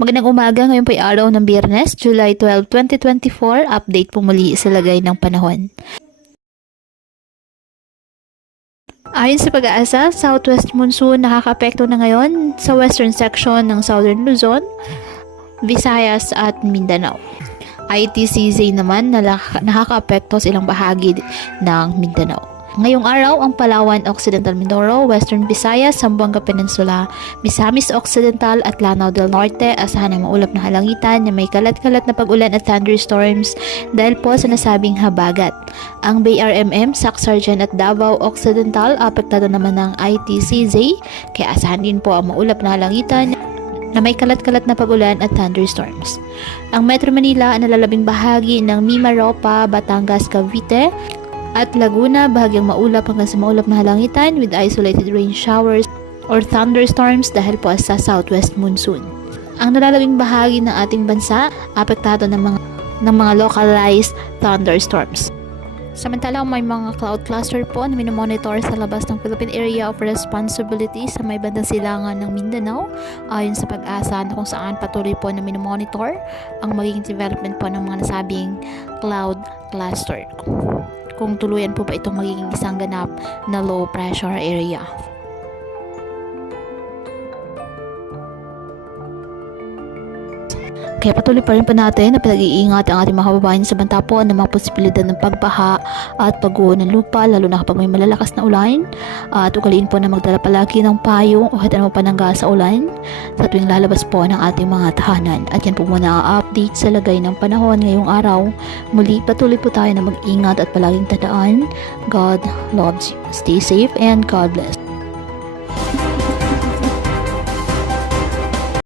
Magandang umaga, ngayon po ay araw ng Biyernes, July 12, 2024. Update po muli sa lagay ng panahon. Ayon sa pag-aasa, southwest monsoon nakakaapekto na ngayon sa western section ng southern Luzon, Visayas at Mindanao. ITCZ naman nakakaapekto sa ilang bahagi ng Mindanao. Ngayong araw, ang Palawan, Occidental Mindoro, Western Visayas, Zamboanga Peninsula, Misamis Occidental at Lanao del Norte asahan ang maulap na halangitan na may kalat-kalat na pag-ulan at thunderstorms dahil po sa nasabing habagat. Ang BRMM, Sacsargan at Davao Occidental apektado naman ng ITCZ, kaya asahan din po ang maulap na halangitan na may kalat-kalat na pag-ulan at thunderstorms. Ang Metro Manila ang nalalabing bahagi ng Mimaropa, Batangas, Cavite, at Laguna, bahagyang maulap hanggang sa maulap na halangitan with isolated rain showers or thunderstorms dahil po sa southwest monsoon. Ang nalalabing bahagi ng ating bansa, apektado ng mga localized thunderstorms. Samantalang may mga cloud cluster po na minomonitor sa labas ng Philippine Area of Responsibility sa may bandang silangan ng Mindanao ayon sa pag-asa na kung saan patuloy po na minomonitor ang magiging development po ng mga nasabing cloud cluster. Kung tuluyan po ba itong magiging isang ganap na low pressure area. Kaya patuloy pa rin po natin na pinag-iingat ang ating mga kababayan sa banta po ng mga posibilidad ng pagbaha at pagguho ng lupa, lalo na kapag may malalakas na ulan. At ugaliin po na magdala palagi ng payong o kahit ano pa ng gas sa ulan sa tuwing lalabas po ng ating mga tahanan. At yan po muna ang update sa lagay ng panahon ngayong araw. Muli patuloy po tayo na mag-ingat at palaging tandaan, God loves you. Stay safe and God bless.